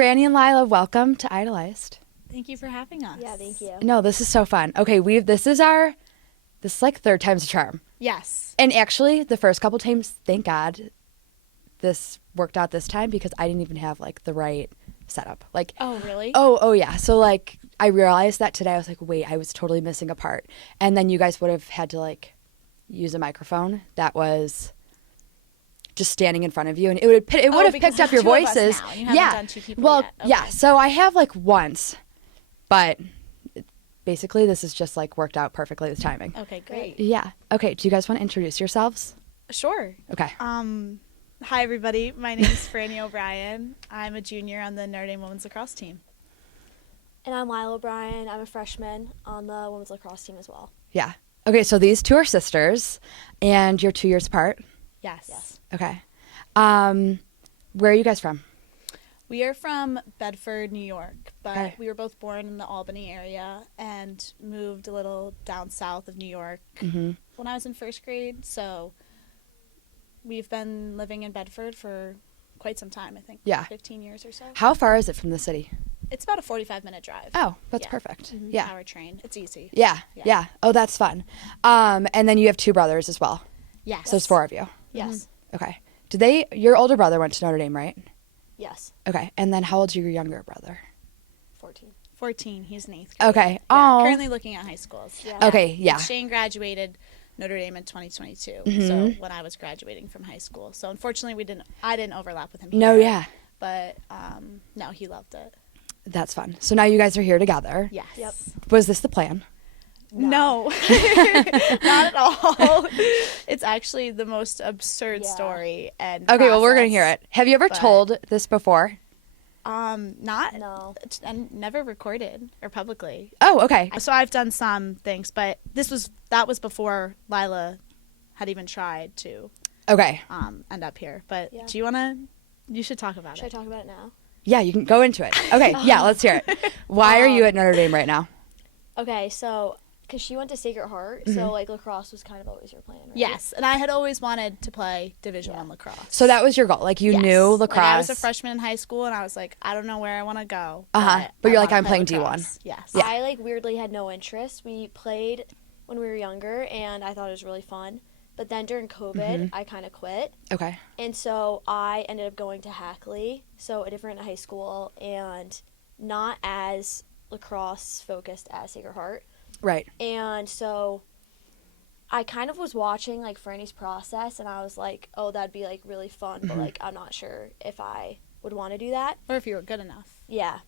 Franny and Lila, welcome to Idolized. Thank you for having us. Yeah, thank you. No, this is so fun. Okay, this is like third time's a charm. Yes. And actually, the first couple times, thank God, this worked out this time because I didn't even have like the right setup. Like, Oh, really? oh yeah. So like, I realized that today. I was like, wait, I was totally missing a part. And then you guys would have had to like use a microphone that was just standing in front of you, and it would have picked up your voices. You haven't yeah. done two people Well, yet. Okay. yeah. So I have like once, but basically this is just like worked out perfectly with timing. Okay, great. Yeah. Okay. Do you guys want to introduce yourselves? Sure. Okay. Hi, everybody. My name is Franny O'Brien. I'm a junior on the Notre Dame women's lacrosse team. And I'm Lila O'Brien. I'm a freshman on the women's lacrosse team as well. Yeah. Okay. So these two are sisters, and you're 2 years apart. Yes. Okay. Where are you guys from? We are from Bedford, New York, but Okay. we were both born in the Albany area and moved a little down south of New York Mm-hmm. when I was in first grade. So we've been living in Bedford for quite some time, I think. Yeah. 15 years or so. How far is it from the city? It's about a 45-minute drive. Oh, that's Yeah. perfect. Mhm. Yeah. Hour train. It's easy. Yeah. Yeah. Yeah. Oh, that's fun. And then you have two brothers as well. Yes. So it's four of you. Yes. Okay. Your older brother went to Notre Dame, right? Yes. Okay. And then how old's your younger brother? 14. 14. He's in 8th grade. Okay. Yeah, Oh. currently looking at high schools. Yeah. Okay. Yeah. Shane graduated Notre Dame in 2022. Mhm. So when I was graduating from high school. So unfortunately I didn't overlap with him No, here, yeah. But no, he loved it. That's fun. So now you guys are here together. Yes. Yep. Was this the plan? No. Not at all. It's actually the most absurd Yeah. story and Okay, well, we're going to process. hear it. Have you ever but- told this before? Not No. and never recorded or publicly. Oh, okay. So I've done some things, but that was before Lila had even tried to Okay. end up here. But Yeah. do you should talk about Should I it. talk about it now? Yeah, you can go into it. Okay. Yeah, let's hear it. Why are you at Notre Dame right now? Okay, so because she went to Sacred Heart, Mm-hmm. so like lacrosse was kind of always your plan, right? Yes, and I had always wanted to play Division Yeah. One lacrosse. So that was your goal. Like you Yes. knew Like, lacrosse. I was a freshman in high school, and I was like, I don't know where I want to go. Uh-huh. But I you're like, wanna I'm play playing D1. lacrosse. Yes. Yeah. I like weirdly had no interest. We played when we were younger, and I thought it was really fun. But then during COVID, Mm-hmm. I kind of quit. Okay. And so I ended up going to Hackley, so a different high school, and not as lacrosse focused as Sacred Heart. Right. And so I kind of was watching like Franny's process, and I was like, oh, that'd be like really fun, but like I'm not sure if I would want to do that. Or if you were good enough. Yeah.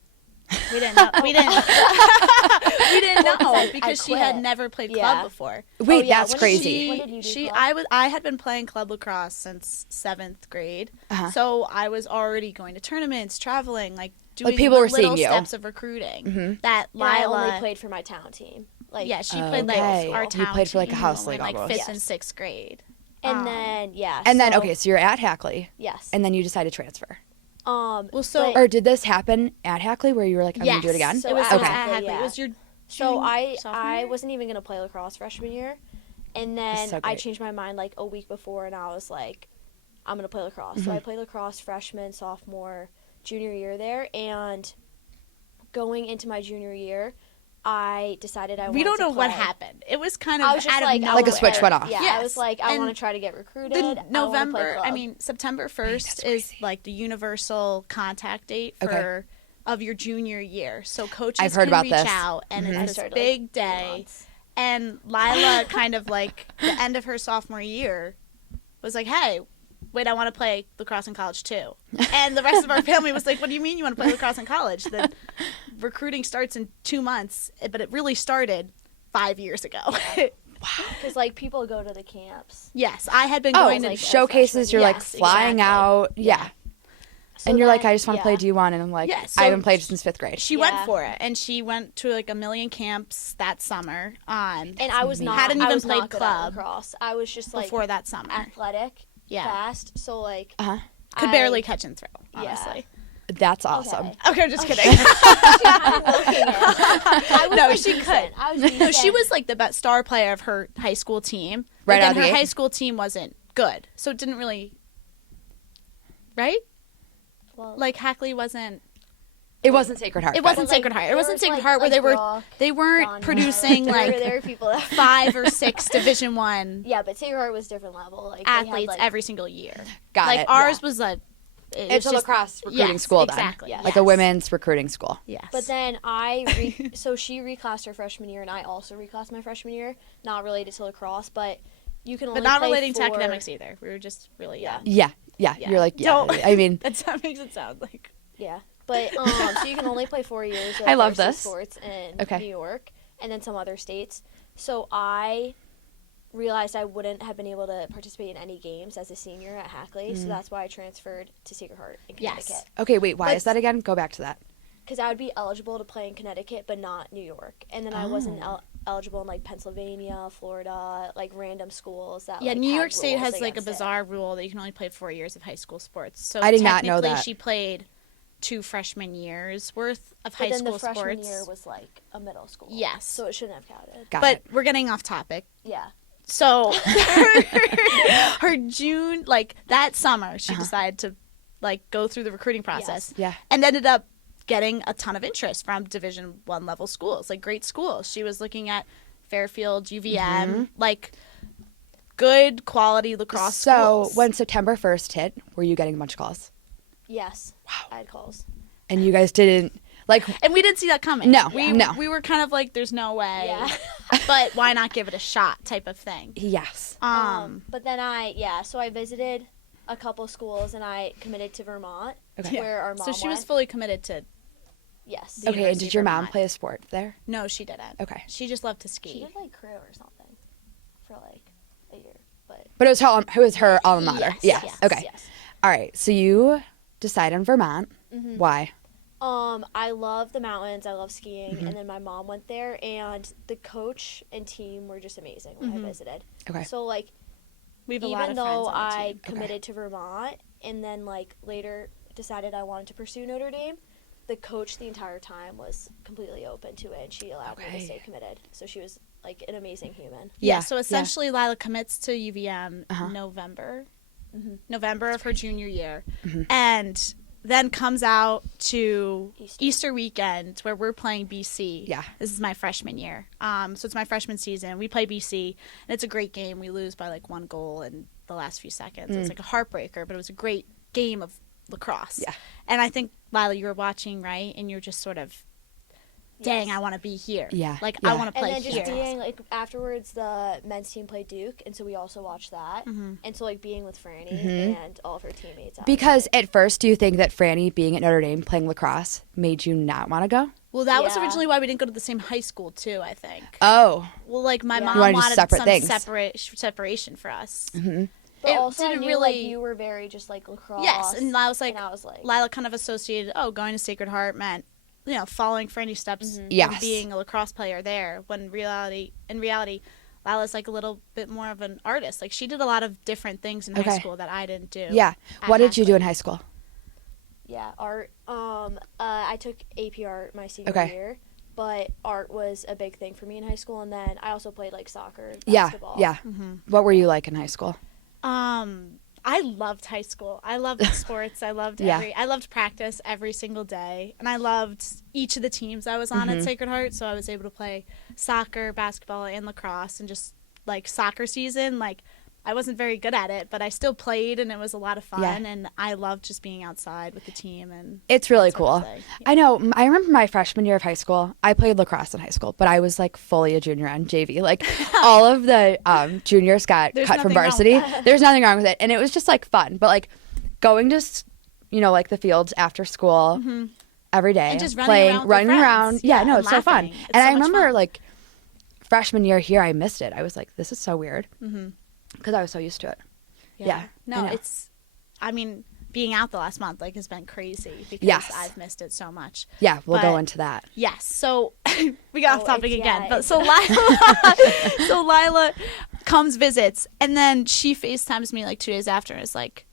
We didn't know. We didn't. we didn't know I because she had quit. never played club Yeah. before. Wait, yeah, that's when did crazy. When did you do club? I had been playing club lacrosse since 7th grade, Uh-huh. so I was already going to tournaments, traveling, like doing people the were little seeing you. steps of recruiting. Mhm. That And I Lila only played for my town team. Like, Yeah, she Oh, played like okay. our You town played for, like, a team house league in like almost. 5th and Yes. 6th grade. and then yeah. And then so- okay, so you're at Hackley, Yes. and then you decide to transfer. Well, so but- Or did this happen at Hackley where you were like, I'm gonna do it again? So it was at at Hackley, Hackley. yeah. It was your So sophomore I year? wasn't even gonna play lacrosse freshman year, and then so I great. changed my mind like a week before, and I was like, I'm gonna play lacrosse. So I played lacrosse freshman, sophomore, junior year there, and going into my junior year, I decided I wanted We don't to know what play. happened. It was kind of I was just out like, of I Like a nowhere. switch went off. Yeah, I Yes, was like, I and want to try to get recruited. The I wanna play November, club. September 1st that's is crazy. like the universal contact date Okay. for of your junior year. So coaches I've heard can about reach this. out, and I it's this started, big like, 3 day. months. And Lila kind of like the end of her sophomore year was like, hey, wait, I want to play lacrosse in college too. And the rest of our family was like, what do you mean you want to play lacrosse in college? The recruiting starts in 2 months, but it really started 5 years ago. Because like people go to the camps. Yes, I had been Oh, going to like, showcases. freshman. You're like Yes, flying exactly. out. Yeah. So And you're like, then- I just want to play yeah. D1, and I'm like, Yeah, I so haven't played since 5th grade. She went Yeah. for it, and she went to like a million camps that summer on And I was not. Hadn't I even was played not good at club lacrosse. I was just like before that summer. athletic, Yeah. fast. So like Uh-huh. Could I- barely catch and throw, Yeah. honestly. That's awesome. Okay. Okay, I'm just kidding. I was No, like, she decent. could. I was No, she decent. was like the best star player of her high school team. Right but out of then the her gate? high school team wasn't good, so it didn't really. Right? Well, Like Hackley wasn't. It wasn't Sacred Heart. It but- wasn't But, like, Sacred Heart. It there wasn't was, Sacred like- Heart where like they weren't Ron producing Rose. like there were people that 5 or 6 Division 1 Yeah, but Sacred Heart was different level. Like they had, athletes like, every single year. Got like it. ours was a It's a just- lacrosse recruiting yes, school then. exactly. Yes. Like a women's recruiting school. Yes. But then so she reclassed her freshman year, and I also reclassed my freshman year. Not related to lacrosse, but you can only but not play relating to 4 academics either. We were just really Yeah. young. Yeah. Yeah. Yeah. You're like, yeah. Don't- I mean, That makes it sound like Yeah, but so you can only play 4 years of I love varsity this. sports in Okay. New York and then some other states. So I realized I wouldn't have been able to participate in any games as a senior at Hackley, so that's why I transferred to Sacred Heart in Yes. Connecticut. okay, wait, why But- is that again? Go back to that. Because I would be eligible to play in Connecticut, but not New York. And then I wasn't eligible in like Pennsylvania, Florida, like random schools that. Yeah, like, New had York State rules has like a against it. bizarre rule that you can only play 4 years of high school sports. So I did not know technically that. she played 2 freshman years worth of But high then school the freshman sports. year was like a middle school. Yes. So it shouldn't have counted. Got but it. we're getting off topic. Yeah. So her June, like that summer, she decided to like go through the recruiting process. Yeah. And ended up getting a ton of interest from Division 1 level schools, like great schools. She was looking at Fairfield, UVM, like good quality lacrosse So schools. when September 1st hit, were you getting a bunch of calls? Yes. Wow. I had calls. And you guys didn't, like, and we didn't see that coming. No, we, no. We were kind of like, there's no way. Yeah. But why not give it a shot type of thing. yes. But then so I visited a couple schools and I committed to Vermont, Okay. where our mom So she was went. fully committed to. Yes. The Okay, and University did of your mom Vermont. play a sport there? No, she didn't. Okay. She just loved to She ski. did like crew or something for like a year, but But it was her alma mater. Yes, Yeah. yes, Okay. yes. All right. So you decide on Vermont. Mm-hmm. Why? I love the mountains. I love skiing, Mm-hmm. and then my mom went there, and the coach and team were just amazing when I visited. Okay. So like, We have a lot even of friends though on the I team. committed to Vermont, and then like later decided I wanted to pursue Notre Dame, the coach the entire time was completely open to it, and she allowed me Okay. to stay committed. So she was like an amazing human. Yeah, Yeah, so yeah. essentially Lila commits to UVM Uh-huh. November. Mhm. November of her junior year. Mhm. And then comes out to Easter. Easter weekend where we're playing BC. Yeah. This is my freshman year. So it's my freshman season. We play BC, and it's a great game. We lose by like 1 goal in the last few seconds. It's like a heartbreaker, but it was a great game of lacrosse. Yeah. And I think, Lila, you were watching, right? And you're just sort of, dang, Yes. I want to be here. Yeah, Like, yeah. I want to And play then just here. being like afterwards, the men's team played Duke, and so we also watched that. Mm-hmm. And so like being with Franny and all of her teammates. I was Because like, at first, do you think that Franny being at Notre Dame playing lacrosse made you not want to go? Well, that was Yeah. originally why we didn't go to the same high school, too, I think. Oh. Well, like, my Yeah. mom You wanted just wanted separate some things. separation for us. Mm-hmm. but it also I didn't knew like really- you were very just like lacrosse. Yes, and Lila was like, and I was like, Lila kind of associated, going to Sacred Heart meant, following Franny's steps Yes. and being a lacrosse player there. When in reality, Lila's like a little bit more of an artist. Like, she did a lot of different things in high Okay. school that I didn't do. Yeah. at What did you do Hackley. in high school? yeah, art. I took AP art my senior Okay. year, but art was a big thing for me in high school, and then I also played like soccer, Yeah. basketball. Yeah. Mm-hmm. What were you like in high school? I loved high school. I loved sports. I loved Yeah. I loved practice every single day, and I loved each of the teams I was on Mm-hmm. at Sacred Heart. So I was able to play soccer, basketball, and lacrosse. And just like soccer season, like I wasn't very good at it, but I still played, and it was a lot of fun. Yeah. And I loved just being outside with the team. And It's really that sort of cool. thing. I know. I remember my freshman year of high school. I played lacrosse in high school, but I was like fully a junior on JV. Like all of the juniors got There's cut from nothing wrong with varsity. that. There's nothing wrong with it, and it was just like fun. But like going to, like the fields after school every day, Mm-hmm. And just running playing, around with running your friends. around. Yeah, no, and it's so fun. laughing. It's And so I much remember fun. like freshman year here, I missed it. I was like, this is so weird because I was so used to it. Yeah, I No, know. being out the last month has been crazy because Yes. I've missed it so much. Yeah, we'll go But- into that. Yes. So we got off topic again. But it's- so Lila comes visits, and then she FaceTimes me like 2 days after and is like,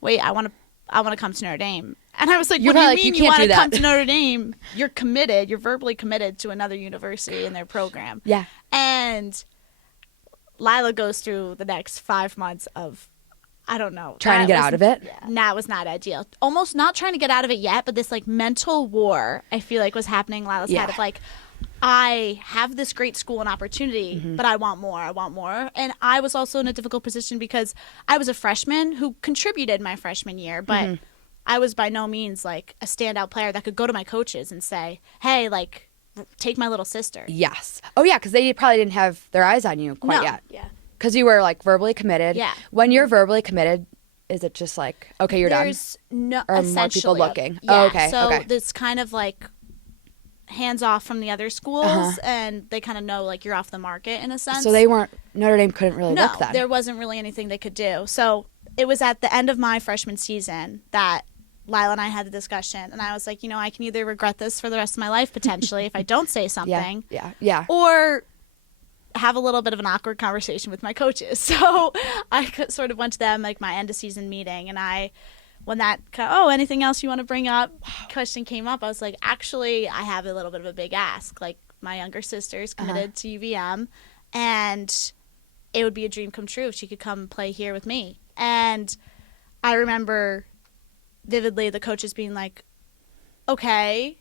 "Wait, I want to come to Notre Dame." And I was like, You're "What do you probably like, mean "You you can't want do to come that." to Notre Dame? You're committed. You're verbally committed to another university in their program." Yeah. And Lila goes through the next 5 months of, I don't know. Trying to get out of it? Yeah. That was not ideal. Almost not trying to get out of it yet, but this like mental war I feel like was happening in Lila's head of like, I have this great school and opportunity, but I want more. I want more. And I was also in a difficult position because I was a freshman who contributed my freshman year, but I was by no means like a standout player that could go to my coaches and say, hey, like, take my little sister. Yes. Oh, yeah, because they probably didn't have their eyes on you quite No. yet. Yeah. Because you were, like, verbally committed. Yeah. When you're verbally committed, is it just like, okay, you're There's no, done? Or more essentially. people looking? Yeah. Oh, okay. So okay. this kind of like hands off from the other schools, and they kind of know like you're off the market in a sense. So they weren't, Notre Dame couldn't really No, look then. there wasn't really anything they could do. So it was at the end of my freshman season that Lila and I had the discussion, and I was like, I can either regret this for the rest of my life potentially if I don't say something, Yeah. or have a little bit of an awkward conversation with my coaches. So I sort of went to them like my end of season meeting, and when that anything else you want to bring up question came up, I was like, actually, I have a little bit of a big ask. Like my younger sister's committed to UVM, and it would be a dream come true if she could come play here with me. And I remember vividly the coaches being like, okay.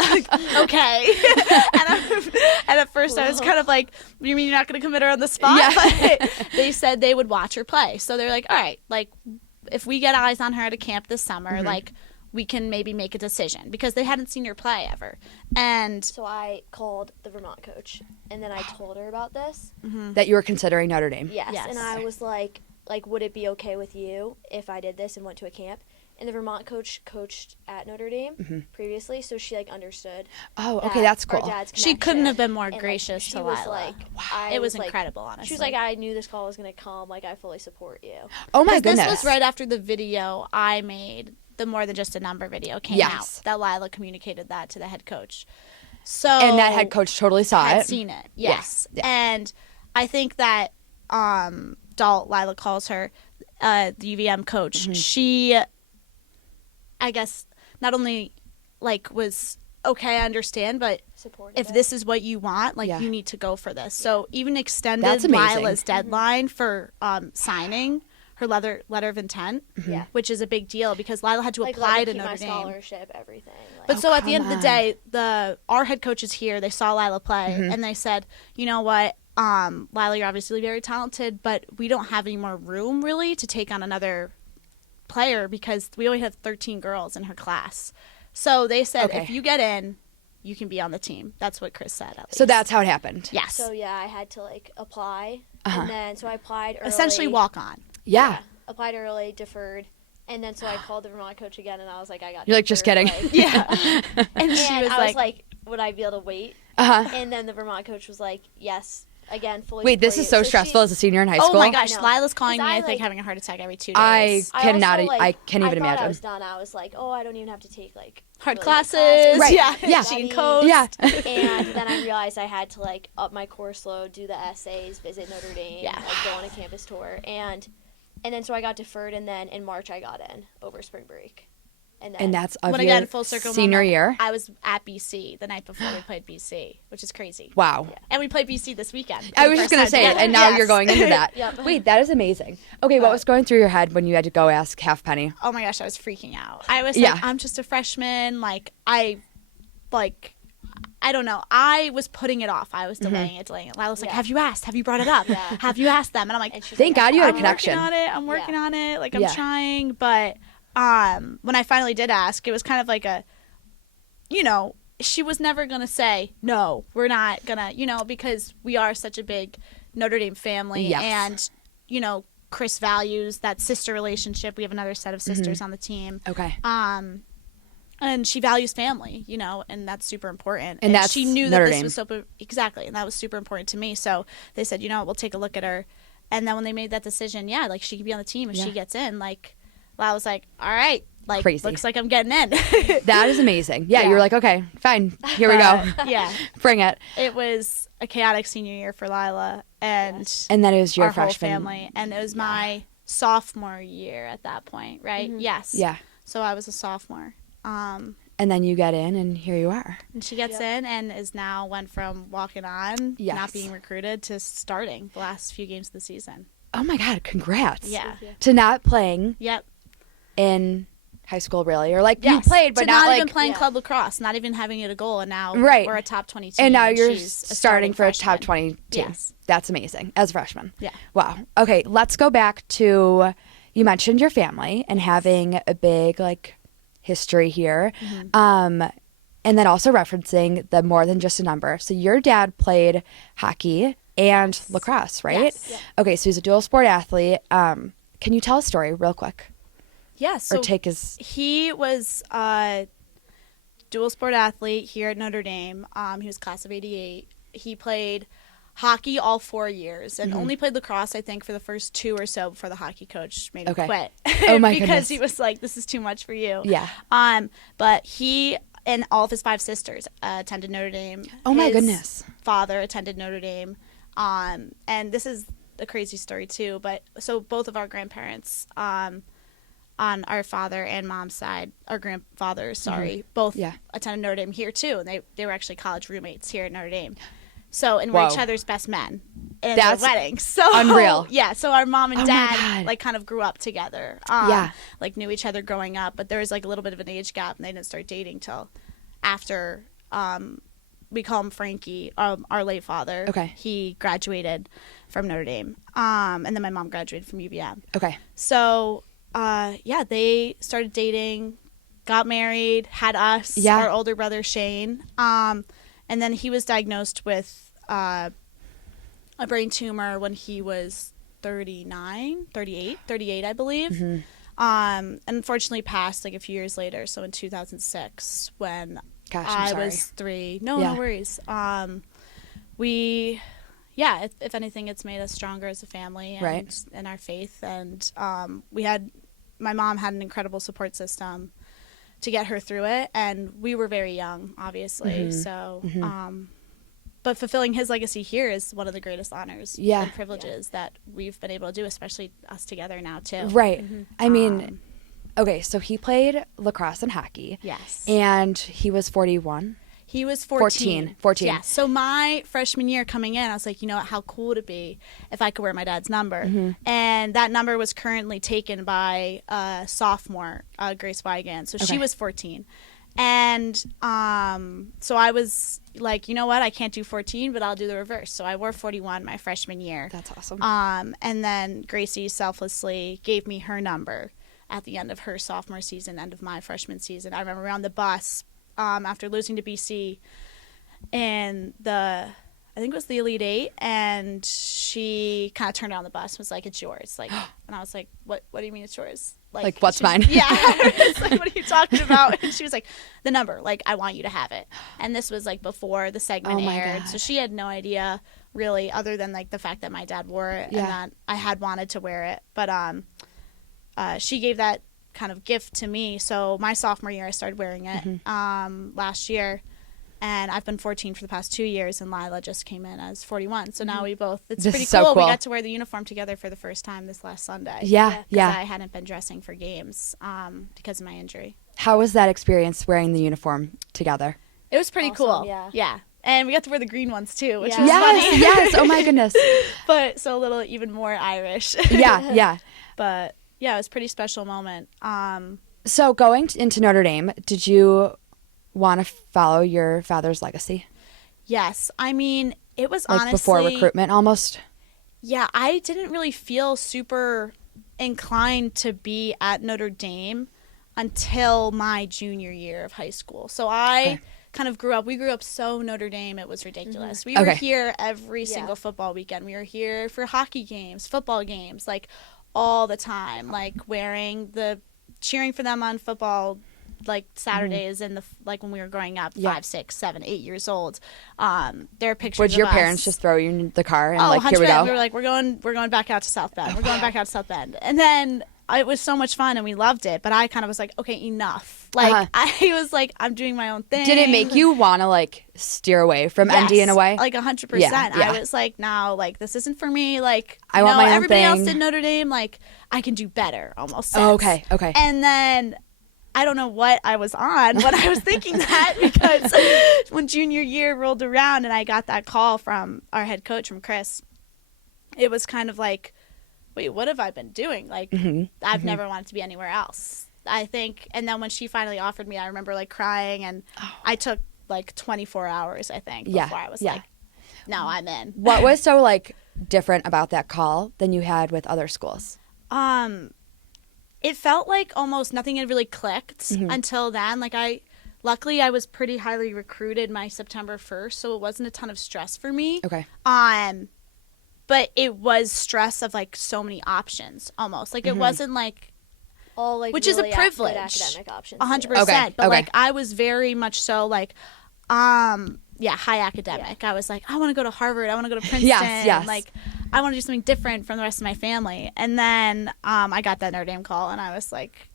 Okay. and at first I was kind of like, you mean you're not going to commit her on the spot? Yeah. But they said they would watch her play. So they're like, all right, like if we get eyes on her at a camp this summer, like we can maybe make a decision, because they hadn't seen her play ever. And So I called the Vermont coach, and then I told her about this. That you were considering Notre Dame. Yes. Yes. And I was like, would it be okay with you if I did this and went to a camp? And the Vermont coach coached at Notre Dame previously, so she understood. Oh, okay, that's our cool. dad's she couldn't have connection. been more And, gracious she to was Lila. like, It was like- incredible, honestly. She was like, I knew this call was going to come. Like, I fully support you. Oh, my 'Cause goodness. this was right after the video I made, the More Than Just a Number video came Yes. out, that Lila communicated that to the head coach. So And that head coach totally saw had it. seen it, yes. Yeah. And I think that Dalt, Lila calls her, the UVM coach, she, I guess, not only was okay, I understand, but Supported if it. this is what you want, Yeah. you need to go for this. So even extended That's amazing. Lila's deadline for signing her letter of intent, Yeah. which is a big deal because Lila had to Like, apply let to me keep Notre my Dame. scholarship, everything. Like, But so at the end of come the day, our head coaches here, they saw Lila play, and they said, you know what, Lila, you're obviously very talented, but we don't have any more room really to take on another player because we only have 13 girls in her class. So they said, Okay. if you get in, you can be on the team. That's what Chris said. At So least. that's how it happened. Yes. so yeah, I had to apply, Uh-huh. and then so I applied early. Essentially walk on. Yeah. Applied early, deferred, and then so I called the Vermont coach again, and I was like, I got. You're like, just deferred, kidding. Yeah. And she And was I like, was like, would I be able to wait? Uh-huh. And then the Vermont coach was like, yes. Again, fully. Wait, this support is you. so she- stressful as a senior in high oh school. my gosh, I know. Lila's calling me, 'Cause I I, think, like- having a heart attack every 2 I days. cannot, also, I can't even I thought imagine. I was done. I was like, oh, I don't even have to take Hard really classes. Right. Yeah. Yeah. Gene codes. Yeah. And then I realized I had to up my course load, do the essays, visit Notre Dame, Yeah. go on a campus tour, and then so I got deferred, and then in March I got in over spring break, and then And that's of When your again, full circle senior moment, year. I was at BC the night before we played BC, which is crazy. Wow. And we played BC this weekend. for I the was first just going time to say it, together. and now Yes. you're going into that. Yep. Wait, that is amazing. Okay, what was going through your head when you had to go ask Halfpenny? Oh my gosh, I was freaking out. I was Yeah. like, I'm just a freshman. I don't know. I was putting it off. I was delaying it. Lila was like, Yeah. have you asked? Have you brought it up? Yeah. Have you asked them? And I'm like, And she's Thank like, God you had a I'm connection. working on it. I'm working Yeah. on it. I'm Yeah. trying. But when I finally did ask, it was kind of like she was never going to say, no, we're not going to, because we are such a big Notre Dame family. Yes. And, Chris values that sister relationship. We have another set of sisters on the team. Okay. And she values family, and that's super important. And that's she knew Notre that this Dame. was so exactly, and that was super important to me. So they said, we'll take a look at her. And then when they made that decision, she could be on the team if Yeah. she gets in. I was like, all right, Crazy. looks like I'm getting in. That is amazing. Yeah, you were like, okay, fine. Here we go. Yeah, Bring it. it was a chaotic senior year for Lila and And then it was your our whole freshman. family, and it was my sophomore year at that point, right? Yes. Yeah. So I was a sophomore. And then you got in, and here you are. And she gets in and is now went from walking on, Yes. not being recruited, to starting the last few games of the season. Oh my God, congrats. Yeah. To not playing Yep. in high school, really, or like you Yes. played, but to not like even playing Yeah. club lacrosse, not even having it a goal, and now Right. we're a top 20 team. and now you're she's a starting for a top freshman. 20 team. Yes. That's amazing as a freshman. Yeah. Wow. Okay, let's go back to, you mentioned your family and having a big like history here. And then also referencing the more than just a number. So your dad played hockey and lacrosse, right? Yes. Yeah. Okay, so he's a dual sport athlete. Can you tell a story real quick? Yeah. So Or take his he was a dual sport athlete here at Notre Dame. He was class of '88. He played hockey all 4 years and only played lacrosse, I think, for the first 2 or so before the hockey coach made him Okay. quit. Oh my because goodness. he was like, "This is too much for you." Yeah. But he and all of his 5 sisters attended Notre Dame. Oh my His goodness. father attended Notre Dame. And this is a crazy story too, but so both of our grandparents on our father and mom's side, our grandfathers, both Yeah. attended Notre Dame here too, and they were actually college roommates here at Notre Dame. So, and Whoa. we're each other's best men in That's their weddings. So unreal. Yeah, so our mom and Oh my dad God. like kind of grew up together. Yeah. Like knew each other growing up, but there was like a little bit of an age gap, and they didn't start dating till after. We call him Frankie, our late father. Okay. He graduated from Notre Dame, and then my mom graduated from UVM. Okay. So, they started dating, got married, had us, Yeah. our older brother Shane, and then he was diagnosed with a brain tumor when he was 38, I believe. Mm-hmm. And unfortunately passed like a few years later. So in 2006, when Gosh, I'm sorry. was 3. No, Yeah. no worries. If anything, it's made us stronger as a family and, Right. and our faith. And my mom had an incredible support system to get her through it. And we were very young, obviously. Mm-hmm. So, but fulfilling his legacy here is one of the greatest honors Yeah. and privileges that we've been able to do, especially us together now, too. Right. I mean, okay, so he played lacrosse and hockey. Yes. And he was 41. He was 14. 14. Yeah. So my freshman year coming in, I was like, you know what, how cool would it be if I could wear my dad's number? And that number was currently taken by a sophomore, Grace Weigand. So Okay. she was 14. And so I was like, you know what, I can't do 14, but I'll do the reverse. So I wore 41 my freshman year. That's awesome. And then Gracie selflessly gave me her number at the end of her sophomore season, end of my freshman season. I remember on the bus after losing to BC in I think it was the Elite Eight, and she kind of turned on the bus and was like, "It's yours." Like, and I was like, "What? What do you mean it's yours?" Like, what's she's- mine? Yeah. It's like, what are you talking about? And she was like, "The number. Like, I want you to have it." And this was like before the segment Oh my aired, God. so she had no idea really, other than like the fact that my dad wore it Yeah. and that I had wanted to wear it. But she gave that kind of gift to me. So my sophomore year, I started wearing it last year. And I've been 14 for the past 2 years, and Lila just came in as 41. So now we both, it's This pretty is so cool. We cool. got to wear the uniform together for the first time this last Sunday. Yeah, 'Cause yeah. I hadn't been dressing for games because of my injury. How was that experience wearing the uniform together? It was pretty Awesome, cool. yeah. And we got to wear the green ones too, which Yeah. was Yes, funny. yes. Oh my goodness. But so a little even more Irish. Yeah, yeah. But yeah, it was a pretty special moment. So going into Notre Dame, did you want to follow your father's legacy? Yes. I mean, it was Like honestly before recruitment almost? Yeah, I didn't really feel super inclined to be at Notre Dame until my junior year of high school. So I kind of we grew up so Notre Dame, it was ridiculous. We were Okay. here every single football weekend. We were here for hockey games, football games, like all the time, like cheering for them on football like Saturdays and like when we were growing up, Yeah. 5, 6, 7, 8 years old. There are pictures Would of your us. parents just throw you in the car and like, 100%. here we go? We were like, we're going back out to South Bend. We're going back out to South Bend. And then it was so much fun and we loved it. But I kind of was like, okay, enough. Like I was like, I'm doing my own thing. Did it make you want to like steer away from ND in a way? Like 100%. Yeah. I was like, no, like this isn't for me. Like I want my own everybody else thing. did Notre Dame. Like I can do better almost. Oh, sense. okay. And then I don't know what I was on when I was thinking that, because when junior year rolled around and I got that call from our head coach, from Chris, it was kind of like, wait, what have I been doing? Like, I've never wanted to be anywhere else. I think, and then when she finally offered me, I remember like crying, and I took like 24 hours, I think, before I was like, no, I'm in. What was so like different about that call than you had with other schools? It felt like almost nothing had really clicked until then. Like luckily I was pretty highly recruited my September 1st, so it wasn't a ton of stress for me. Okay. But it was stress of like so many options almost. Like it wasn't like All like which really is a privilege. good academic options. 100%. Okay, But okay. like I was very much so like high academic. I was like, I want to go to Harvard. I want to go to Princeton. Yes. Like I want to do something different from the rest of my family. And then I got that Notre Dame call, and I was like,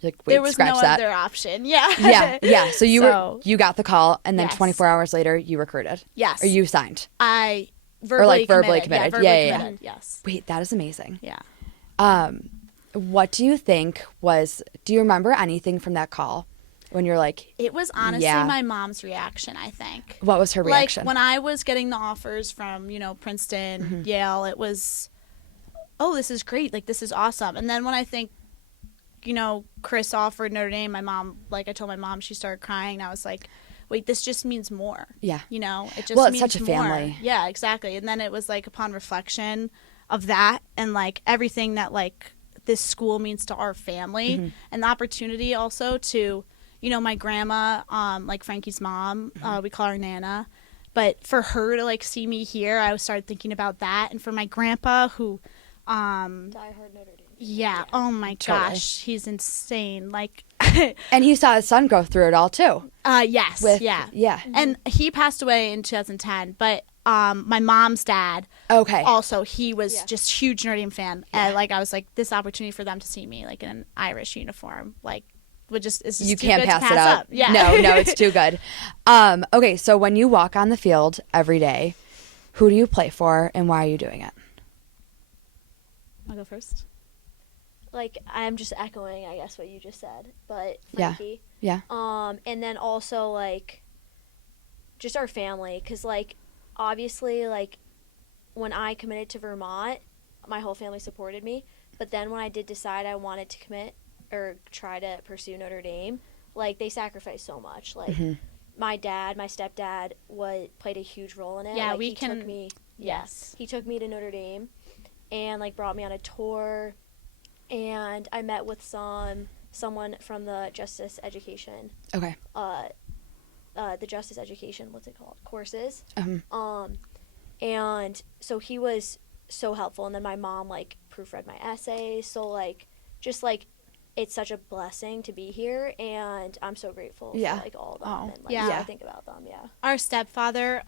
You're like, wait, there was scratch no that. other option. Yeah. Yeah. So you got the call, and then Yes. 24 hours later, you recruited. Yes. Or you signed. I verbally verbally committed. committed. Yeah, Yeah. committed. Yes. Wait, that is amazing. Yeah. What do you think was? Do you remember anything from that call when you're like? It was honestly Yeah. my mom's reaction, I think. What was her reaction? Like when I was getting the offers from, Princeton, Yale, it was, oh, this is great. Like, this is awesome. And then when I think, Chris offered Notre Dame, my mom, like I told my mom, she started crying. I was like, wait, this just means more. Yeah. It just Well, it's means such a more. family. Yeah, exactly. And then it was like upon reflection of that and like everything that like this school means to our family and the opportunity also to, my grandma, like Frankie's mom, we call her Nana, but for her to like see me here, I started thinking about that. And for my grandpa who, Die Hard Notre Dame. yeah, oh my Totally. gosh, he's insane. Like, and he saw his son go through it all too. yes, yeah. Yeah. And he passed away in 2010, but my mom's dad, Okay. also, he was Yeah. just huge Notre Dame fan. And like, I was like, this opportunity for them to see me like in an Irish uniform, like, it's just You too can't good to pass it up. Yeah. No, it's too good. Okay, so when you walk on the field every day, who do you play for and why are you doing it? I'll go first. Like I'm just echoing, I guess, what you just said, but Yeah. Frankie. Yeah. And then also like just our family, because like obviously like when I committed to Vermont, my whole family supported me. But then when I did decide I wanted to commit or try to pursue Notre Dame, like they sacrificed so much. Like my dad, my stepdad, played a huge role in it. Yeah, like, we he can. Took me, Yes. he took me to Notre Dame, and like brought me on a tour, and I met with someone from the Justice Education. Okay. The Justice Education, what's it called? Courses. Mhm. And so he was so helpful, and then my mom like proofread my essays. So like, just like, it's such a blessing to be here, and I'm so grateful Yeah. for like all of them. Oh, and like, yeah. I think about them. Yeah. Our stepfather,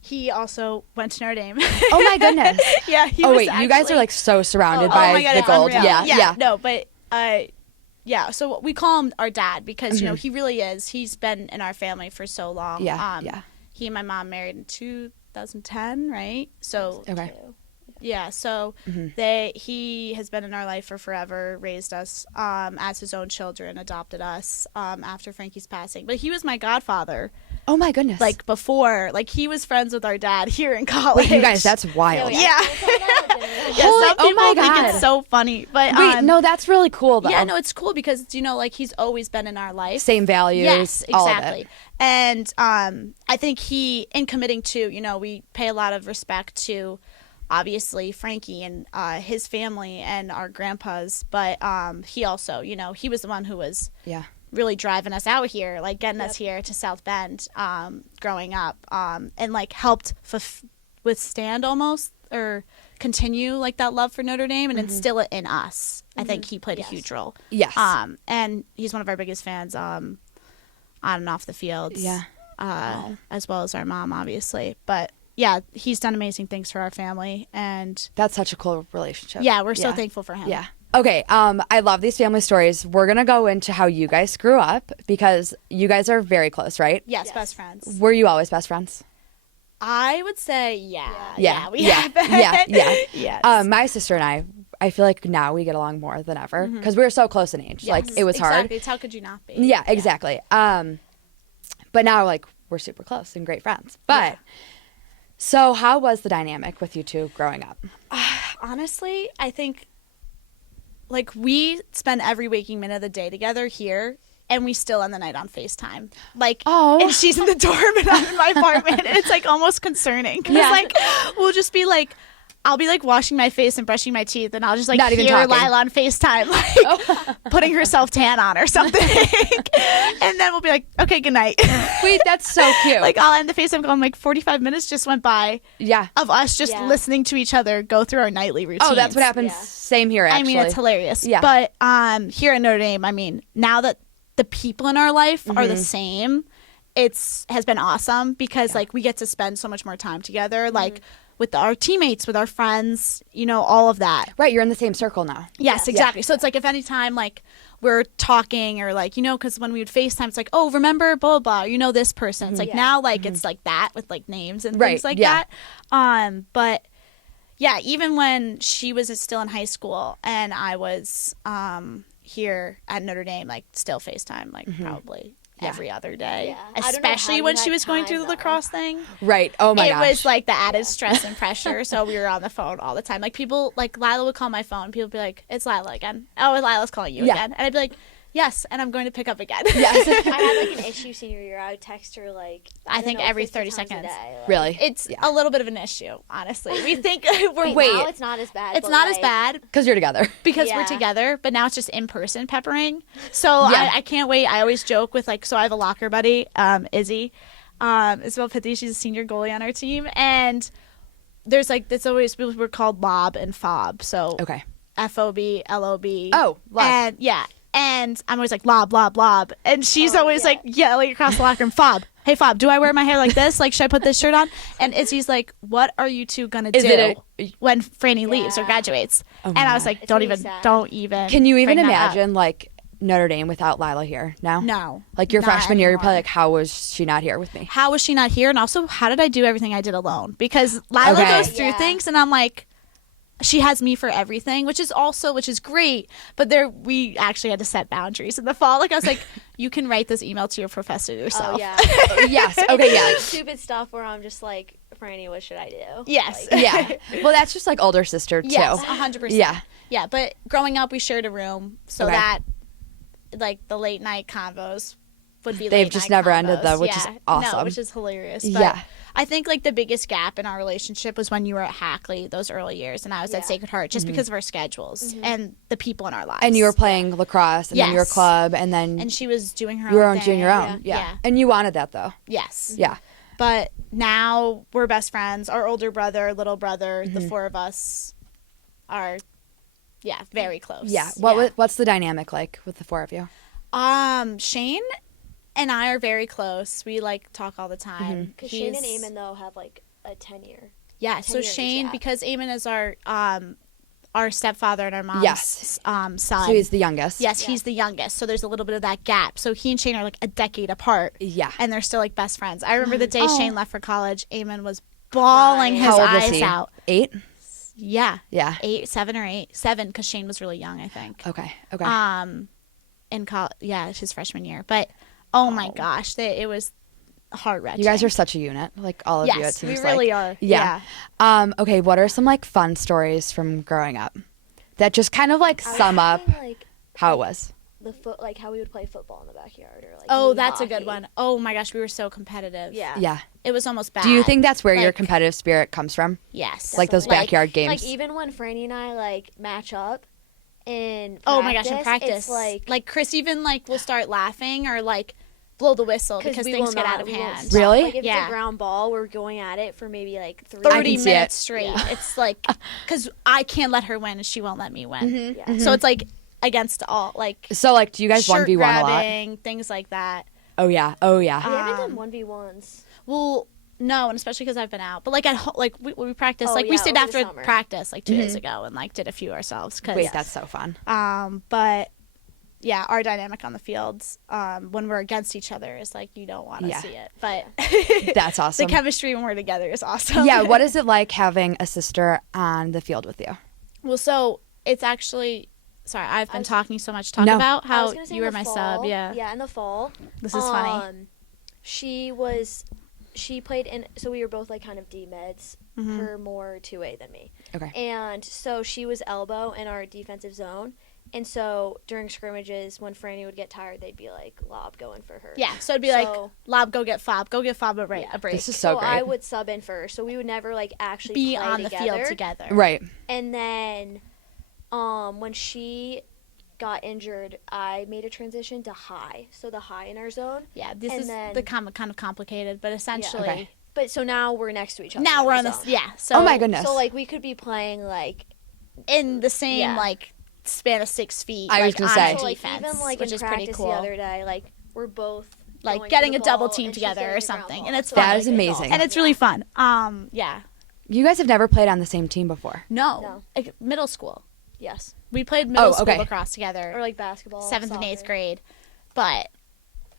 he also went to Notre Dame. Oh my goodness. Yeah. He Oh was wait, you guys are actually- like so surrounded Oh by my God, the it's gold. unreal. Yeah. No, but yeah. So we call him our dad because he really is. He's been in our family for so long. Yeah. Yeah. He and my mom married in 2010, right? So Okay. yeah. So he has been in our life for forever. Raised us as his own children. Adopted us after Frankie's passing. But he was my godfather. Oh my goodness. Like before, like he was friends with our dad here in college. wait, you guys, that's wild. Yeah. Yeah. Holy- Some people oh my think God. it's so funny, but Wait, no, that's really cool though. yeah, no, it's cool because like he's always been in our life. Same values. Yes, all of exactly. it. And I think he, in committing to, we pay a lot of respect to, obviously Frankie and his family and our grandpas, but he also, he was the one who was Yeah. really driving us out here, like getting us here to South Bend, growing up, and like helped withstand almost or continue like that love for Notre Dame and instill it in us. I think he played a huge role. Yes. And he's one of our biggest fans on and off the fields. Yeah. As well as our mom, obviously. But yeah, he's done amazing things for our family, and That's such a cool relationship. yeah, we're so thankful for him. Yeah. Okay. I love these family stories. We're gonna go into how you guys grew up because you guys are very close, right? Yes, best friends. Were you always best friends? I would say yeah. Yeah. We Yeah. have been. Yeah. Yeah. Yes. My sister and I feel like now we get along more than ever because we were so close in age. Like it was hard. Exactly. It's how could you not be? Yeah, exactly. But now like we're super close and great friends. But so how was the dynamic with you two growing up? Honestly, I think like we spend every waking minute of the day together here, and we still end the night on FaceTime. Like, and she's in the dorm and I'm in my apartment, and it's like almost concerning. Cause like we'll just be like, I'll be like washing my face and brushing my teeth, and I'll just like hear Lila on FaceTime, like putting herself tan on or something. And then we'll be like, okay, good night. Wait, that's so cute. Like I'll end the FaceTime going like 45 minutes just went by. Yeah. Of us just listening to each other go through our nightly routines. Oh, that's what happens. Yeah. Same here, actually. I mean, it's hilarious. Yeah. But here at Notre Dame, I mean, now that the people in our life are the same, has been awesome because like we get to spend so much more time together. Like with our teammates, with our friends, you know, all of that. Right, you're in the same circle now. Yes, exactly. So it's like if any time like we're talking or like, you know, because when we would FaceTime, it's like, oh, remember blah, blah, you know this person. It's like now like it's like that with like names and things like that. But yeah, even when she was still in high school and I was here at Notre Dame, like still FaceTime, like probably every other day, especially when she was going through the lacrosse thing. Right. Oh my gosh. It was like the added stress and pressure. So we were on the phone all the time. Like people, like Lila would call my phone. People would be like, "It's Lila again." Oh, Lila's calling you again. And I'd be like, "Yes," and I'm going to pick up again. Yes. I had like an issue senior year. I would text her like I think don't know, every 50 30 times seconds. a day. Like, Really? It's a little bit of an issue, honestly. We think we're now it's not as bad. It's but, not like, as bad Because you're together. because we're together, but now it's just in person peppering. So I can't wait. I always joke with like, so I have a locker buddy, Izzy, Isabel Pithy. She's a senior goalie on our team, and there's like it's always we're called Lob and Fob. So Okay. FOB, LOB. Oh, Lob. And and I'm always like lob, lob, lob, and she's always like yelling across the locker room, Fob. Hey Fob, do I wear my hair like this? Like, should I put this shirt on? And Izzy's like, what are you two gonna do when Franny leaves or graduates? And I was like, don't even. Can you even bring that up. imagine like Notre Dame without Lila here now? No. Like your not freshman year, you're probably anymore. like, how was she not here with me? How was she not here? And also, how did I do everything I did alone? Because Lila goes through things, and I'm like, she has me for everything, which is great. But we actually had to set boundaries in the fall. Like I was like, you can write this email to your professor yourself. Oh yeah. Yes. Okay. Yeah. Like, stupid stuff where I'm just like, Franny, what should I do? Yes. Like, Yeah. Well, that's just like older sister too. Yes, 100%. Yeah. Yeah, but growing up, we shared a room, so that like the late night convos would be. They've just never ended though, which is awesome. No, which is hilarious. But I think like the biggest gap in our relationship was when you were at Hackley those early years, and I was at Sacred Heart, just because of our schedules and the people in our lives. And you were playing lacrosse, and then your club, and then and she was doing her you were own doing your own. Yeah. And you wanted that though. Yes. Yeah. But now we're best friends. Our older brother, little brother, the four of us are, very close. Yeah. What's the dynamic like with the four of you? Shane and I are very close. We like talk all the time. Because Shane and Eamon though have like a 10-year. Yeah. So Shane, because Eamon is our stepfather and our mom's son. So he's the youngest. Yes, he's the youngest. So there's a little bit of that gap. So he and Shane are like a decade apart. Yeah. And they're still like best friends. I remember the day Shane left for college, Eamon was bawling his How old was eyes he? out. 8? Yeah. Yeah. 7 or 8. 7 because Shane was really young, I think. Okay. In college, his freshman year. But oh my gosh, it was heart wrenching. You guys are such a unit, like all of you. It Yes, seems we really are. Yeah. Okay. What are some like fun stories from growing up that just kind of like sum up Like how it was? like how we would play football in the backyard or like. Oh, mini that's a hockey. good one. Oh my gosh, we were so competitive. Yeah. Yeah. It was almost bad. Do you think that's where your Like- competitive spirit comes from? Yes. Like those Like- backyard games? Like even when Franny and I like match up in Oh my gosh, in practice. it's like Chris even like will start laughing or like blow the whistle because we things will get not- out of we won't hand. stop. Really? Like if Yeah. it's a ground ball, we're going at it for maybe like 30 can see minutes it. straight. Yeah. It's like because I can't let her win and she won't let me win. Yeah. So it's like against all like So like, do you guys shirt 1v1 a lot? grabbing, things like that. Oh yeah. Oh yeah. We haven't done 1v1s. Well, no, and especially because I've been out. But like at home, like we practiced. Oh, like we yeah, stayed over the after summer. practice like 2 days ago and like did a few ourselves. Cause, Wait, that's so fun. But yeah, our dynamic on the fields when we're against each other is like you don't want to Yeah. see it. But That's awesome. the chemistry when we're together is awesome. Yeah. What is it like having a sister on the field with you? Well, so it's actually. Sorry, I've been talking so much. No. About I how was gonna say you in were the my fall, sub. Yeah. Yeah, in the fall. This is funny. She played in. So we were both like kind of D mids, her more 2A than me. Okay. And so she was elbow in our defensive zone. And so during scrimmages, when Franny would get tired, they'd be like, lob, go in for her. Yeah, so it'd be like, lob, go get fob a break. This is so great. I would sub in first, so we would never like actually Be play on together. the field together. Right. And then when she got injured, I made a transition to high. So the high in our zone. Yeah, this And is then- the kind of complicated, but essentially. Okay. But so now we're next to each other. Now in we're the on zone. this. Yeah. So Oh my goodness. So like we could be playing like in the same Yeah. like span of 6 feet. I was like, gonna on say. a so like defense, even like which in is pretty practice cool. the other day, like we're both Like going getting for a the double ball, team and she's together getting or the ground something, ball. and it's So, fun. That like, is it's amazing. awesome. and it's really fun. Yeah. You guys have never played on the same team before. No. No. Like, middle school. Yes. We played middle school okay. lacrosse together. Or like basketball. 7th and 8th soccer. grade, but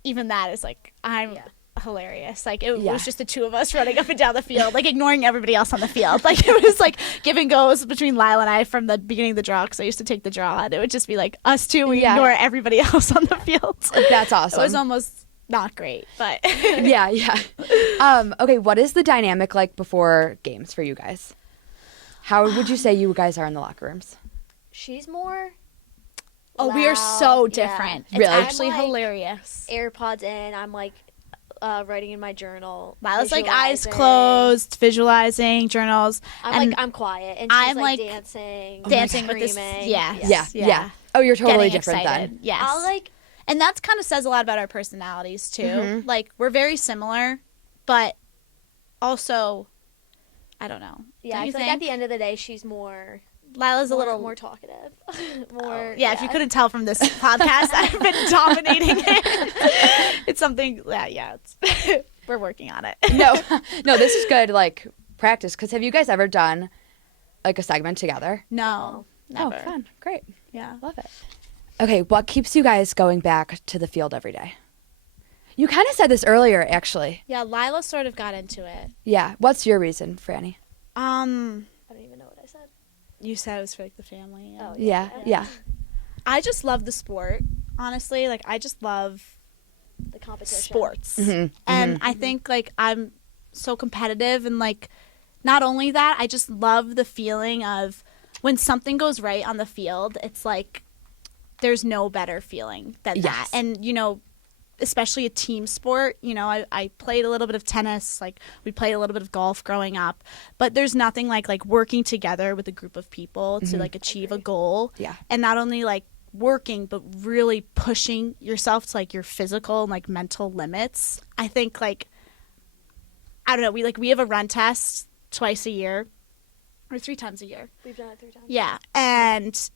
even that is like I'm Yeah. hilarious. Like it Yeah. was just the two of us running up and down the field, like ignoring everybody else on the field. Like it was like give and goes between Lila and I from the beginning of the draw, because I used to take the draw, and it would just be like us two. We Yeah. ignore everybody else on the field. That's awesome. It was almost not great, but yeah. Okay, what is the dynamic like before games for you guys? How would you say you guys are in the locker rooms? She's more. oh, we are loud, so yeah. different. It's Really? actually I'm, like, hilarious. AirPods in. I'm like writing in my journal. Lila's like eyes visualizing. closed, visualizing journals. I'm and like I'm quiet, and she's I'm, like like, dancing, dancing with this. screaming. Yes, Yeah. Oh, you're totally Getting different excited. then. Yes. I'll like And that's kind of says a lot about our personalities too. Mm-hmm. Like we're very similar, but also, I don't know. yeah. Don't I you feel think? like at the end of the day, she's more Lila's a little more talkative. more. Yeah, if you couldn't tell from this podcast, I've been dominating it. It's something. Yeah. It's, we're working on it. No, this is good, like, practice. Because have you guys ever done, like, a segment together? No, never. Oh, fun. Great. Yeah. Love it. Okay, what keeps you guys going back to the field every day? You kind of said this earlier, actually. Yeah, Lila sort of got into it. Yeah. What's your reason, Franny? I don't even know what I said. You said it was for like the family. and- Oh, Yeah. I just love the sport. Honestly, like I just love The competition. sports. Mhm, And I think like I'm so competitive, and like not only that, I just love the feeling of when something goes right on the field. It's like there's no better feeling than that. Yes. And you know, especially a team sport, you know, I played a little bit of tennis, like we played a little bit of golf growing up, but there's nothing like working together with a group of people to like achieve a goal. Yeah. And not only like working, but really pushing yourself to like your physical and like mental limits. I think like I don't know, we have a run test twice a year or 3 times a year. We've done it 3 times. Yeah, and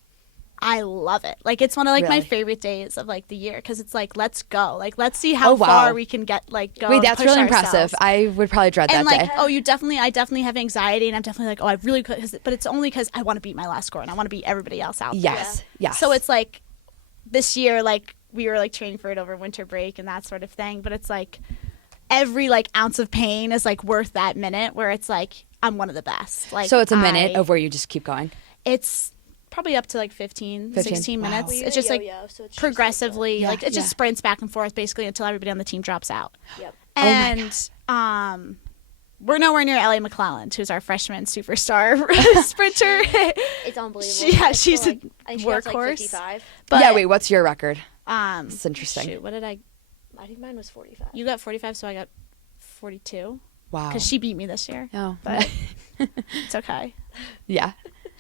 I love it. Like it's one of like my Really? favorite days of like the year, because it's like let's go, like let's see how Oh, wow. far we can get. Like go. Wait, and that's push really ourselves. impressive. I would probably dread And that like, day. oh, I definitely have anxiety, and I'm definitely like, oh, I really could, but it's only because I want to beat my last score and I want to beat everybody else out. Yes. Yes. So it's like this year, like we were like training for it over winter break and that sort of thing. But it's like every like ounce of pain is like worth that minute where it's like I'm one of the best. Like So it's a minute of where you just keep going. it's probably up to like 15. 16 Wow. minutes. We it's use just a like yo-yo, so it's just, like, progressively Yeah, like it just yeah. sprints back and forth basically until everybody on the team drops out. Yep. Oh my And we're nowhere near Ellie McClelland, who's our freshman superstar sprinter. It's unbelievable. Yeah, It's she's still, a like, I think she has, like, workhorse. 55. But yeah, wait, what's your record? it's interesting. Shoot, what did I I think mine was 45. You got 45, so I got 42 Wow. cuz she beat me this year. Oh. But it's okay. yeah.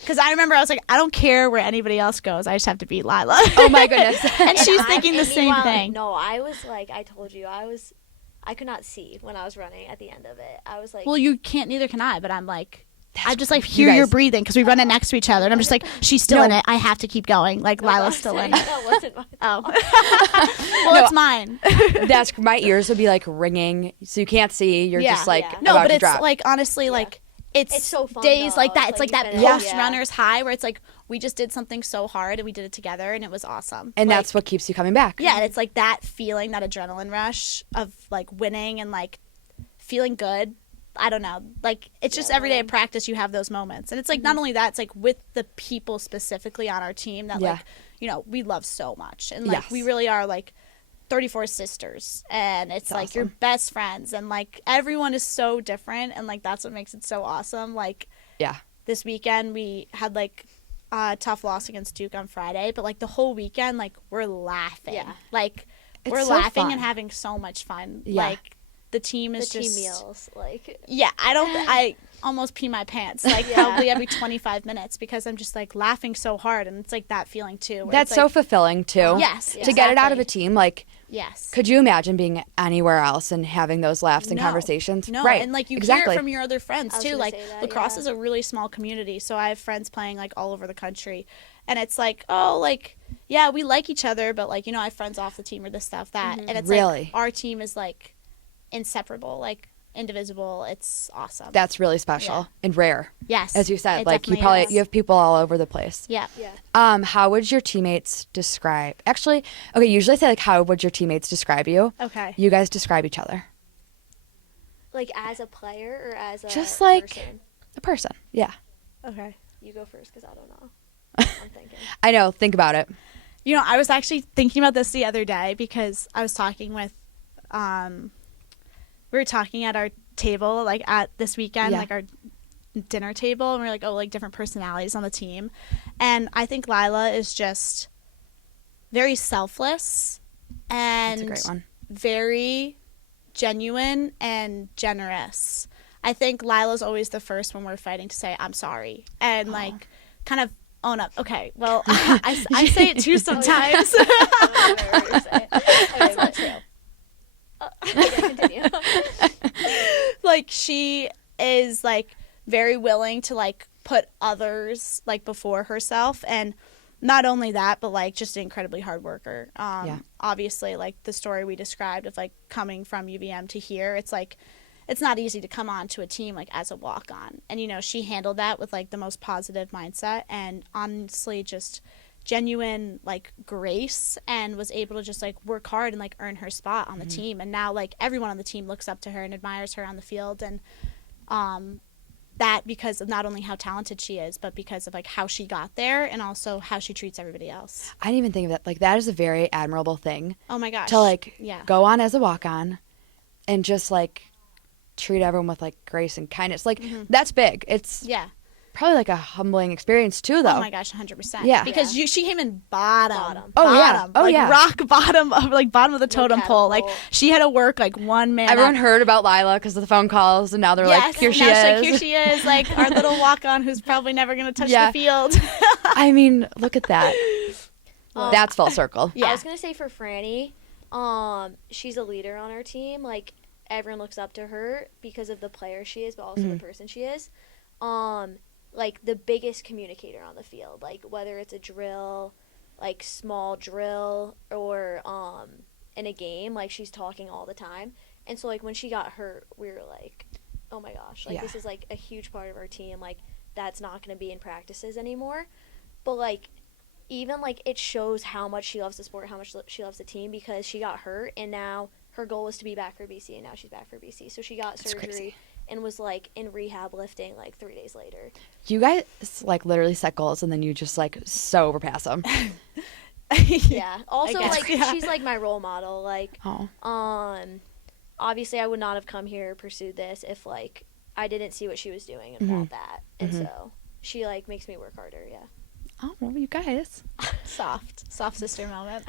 Cuz I remember I was like, I don't care where anybody else goes. I just have to beat Lila. Oh my goodness. And she's I- thinking the and same meanwhile, thing. No, I was like, I told you, I could not see when I was running at the end of it. I was like, Well, you can't, neither can I, but I'm like, That's I just like you hear your guys- breathing because we run it next to each other, and I'm just like, she's still No. in it. I have to keep going. Like no, Lila's I'm still sorry, in it. That wasn't mine. Oh, well, No. it's mine. That's my ears would be like ringing, so you can't see. You're Yeah. just like Yeah. No, about but to it's drop. like honestly, like it's so fun, days though. like that. It's It's like like you that finish, post yeah. runners high where it's like we just did something so hard and we did it together and it was awesome. and Like, that's what keeps you coming back. yeah, and it's like that feeling, that adrenaline rush of like winning and like feeling good. I don't know. Like it's just Yeah, every day right. of practice you have those moments. And it's like not only that, it's like with the people specifically on our team that Yeah. like, you know, we love so much. And like Yes. we really are like 34 sisters, and it's like your awesome. best friends, and like everyone is so different, and like that's what makes it so awesome. Like Yeah. this weekend we had like a tough loss against Duke on Friday, but like the whole weekend, like we're laughing. Yeah. Like It's we're so laughing fun. and having so much fun. Yeah. Like the team The is team just meals, like I almost pee my pants like probably every 25 minutes because I'm just like laughing so hard, and it's like that feeling too. where That's it's so like, fulfilling too. yes, To get it out of a exactly. team, like, Yes. could you imagine being anywhere else and having those laughs and No. conversations? No, Right. and like you exactly. hear it from your other friends I was too. gonna Like say that, lacrosse yeah. is a really small community, so I have friends playing like all over the country, and it's like, oh, like yeah, we like each other, but like I have friends off the team or this stuff that, and it's Really? like our team is like inseparable, like indivisible. It's awesome. That's really special and rare. yes, As you said, it like you definitely probably is. you have people all over the place. yeah. yeah. How would your teammates describe? Actually, okay, usually I say like how would your teammates describe you? Okay. You guys describe each other. Like as a player or as a Just like- person? A person. Yeah. Okay. You go first because I don't know. I'm thinking. I know, think about it. I was actually thinking about this the other day because I was talking with, we were talking at our table, like at this weekend, Yeah. like our dinner table, and we are like, oh, like different personalities on the team. And I think Lila is just very selfless That's and a great one. very genuine and generous. I think Lila's always the first when we're fighting to say, I'm sorry. And like kind of own up. Okay, well, I say it too sometimes. That's not true. Okay, continue. Like she is like very willing to like put others like before herself, and not only that, but like just an incredibly hard worker. Yeah. Obviously, like the story we described of like coming from UVM to here, it's like it's not easy to come on to a team like as a walk on, and she handled that with like the most positive mindset and honestly just genuine like grace, and was able to just like work hard and like earn her spot on the team. And now like everyone on the team looks up to her and admires her on the field, and that because of not only how talented she is, but because of like how she got there and also how she treats everybody else. I didn't even think of that. Like that is a very admirable thing Oh my gosh. to like Yeah. go on as a walk on and just like treat everyone with like grace and kindness. Like that's big. It's Yeah. probably like a humbling experience too, though. Oh my gosh, 100%. Yeah. Because she came in bottom. Oh, yeah. Bottom. Oh, like yeah. rock bottom of like bottom of the totem pole. Like catapult. she had to work like one man. Everyone up. heard about Lila because of the phone calls, and now they're Yes. like, here she now is. she's like, here she is, like our little walk on who's probably never gonna touch Yeah. the field. I mean, look at that. Um, That's full circle. Yeah. I was gonna say for Franny, she's a leader on our team. Like everyone looks up to her because of the player she is, but also the person she is. Like the biggest communicator on the field. Like whether it's a drill, like small drill, or in a game, like she's talking all the time. And so like when she got hurt, we were like, oh my gosh, like Yeah. this is like a huge part of our team. Like that's not gonna be in practices anymore. But like even like it shows how much she loves the sport, how much she loves the team, because she got hurt and now her goal was to be back for BC, and now she's back for BC. So she got That's surgery crazy. and was like in rehab lifting like 3 days later. You guys like literally set goals and then you just like so overpass them. Yeah. Also guess, like yeah. she's like my role model. Like Oh, obviously I would not have come here or pursued this if like I didn't see what she was doing and want that. And so she like makes me work harder, yeah. oh, well, you guys. Soft sister moment.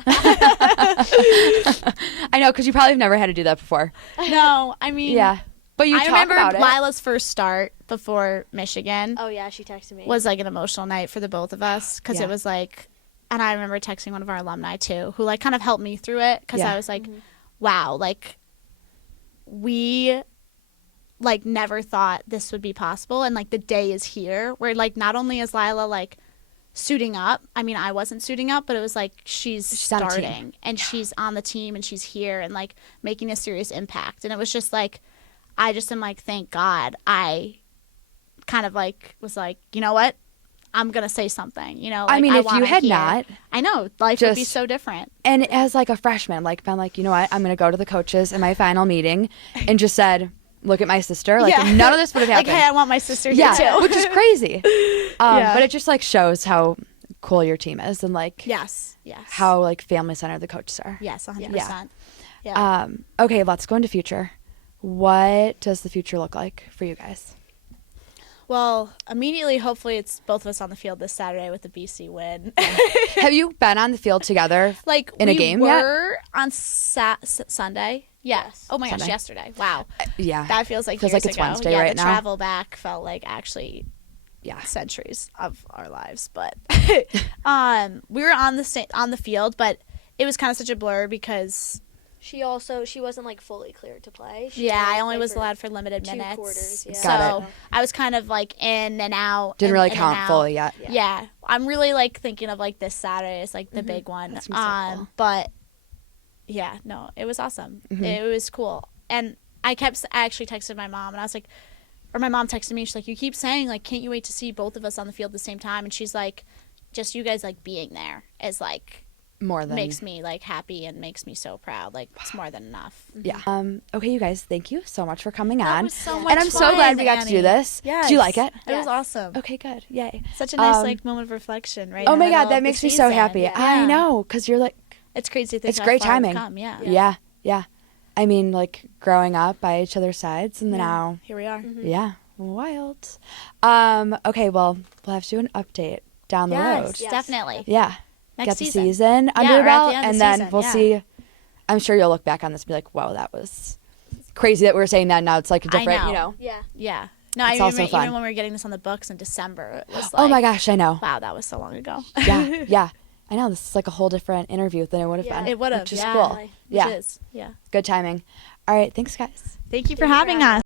I know, because you probably have never had to do that before. No, I mean, Yeah, but you I talk remember about it. Lila's first start before Michigan Oh yeah, she texted me. was like an emotional night for the both of us because Yeah. it was like, and I remember texting one of our alumni too, who like kind of helped me through it because Yeah. I was like, wow, like we like never thought this would be possible, and like the day is here where like not only is Lila like suiting up, I mean I wasn't suiting up, but it was like she's on a team. starting and she's on the team and she's here and like making a serious impact, and it was just like I just am like, thank God. I kind of like was like, you know what, I'm gonna say something, I like, mean, if you wanna had hear. not, I know life would be just- so different. and as like a freshman, like been like, you know what, I'm gonna go to the coaches in my final meeting and just said, look at my sister. Like Yeah. none of this would have Like, happened. hey, I want my sister here yeah, too. which is crazy. Yeah. But it just like shows how cool your team is and like Yes. how like family centered the coaches are. Yes, 100%. Yeah. Yeah. Okay, let's go into future. What does the future look like for you guys? Well, immediately, hopefully, it's both of us on the field this Saturday with the BC win. Have you been on the field together? Like In a we game yet? were on Sunday. Yeah. Yes. Oh my gosh, Sunday. yesterday. Wow. Yeah. That feels like Feels years like it's ago. Wednesday yeah, right the now. travel back felt like actually Yeah. centuries of our lives. But we were on the field, but it was kind of such a blur because She wasn't like fully cleared to play. She I only only played was for allowed for limited 2 minutes. quarters. Yeah. Got So it. I was kind of like in and out. Didn't in- really in and count out. fully yet. Yeah, I'm really like thinking of like this Saturday is like the big one. That's gonna be so cool. But yeah, no, it was awesome. Mhm. It was cool, and I actually texted my mom, and I was like, or my mom texted me. She's like, "You keep saying like, can't you wait to see both of us on the field at the same time?" And she's like, "Just you guys like being there is like More than makes me like happy and makes me so proud. Like it's more than enough." Yeah. Okay, you guys, thank you so much for coming That on. was so and much I'm so fun, glad we got to do Annie. this. Yes. Do you like it? It was Yes. awesome. Okay, good. Yay. Such a nice Um, like moment of reflection, right? Oh in my the God, middle that of the makes me so season. happy. Yeah. I know, because you're like, It's crazy to think it's how great far we've timing. come, Yeah. Yeah. I mean, like growing up by each other's sides and then now, Here we are. yeah, wild. Okay, well, we'll have to do an update down the road. Yes, Yes. definitely. Yeah. Next Get the season. season under Yeah, your or at the belt, end of and the then season, we'll yeah. see. I'm sure you'll look back on this and be like, "Whoa, that was crazy that we were saying that." Now it's like a I different, know. you know. Yeah. Yeah. No, It's I also remember fun. even when we were getting this on the books in December, it was like, Oh my gosh, I know. wow, that was so long ago. Yeah. I know. This is like a whole different interview than it would have Yeah. been. It would have. Which is Yeah. cool. Which Yeah. Which is, yeah. Good timing. All right. Thanks, guys. Thank you for Thank you for having having us.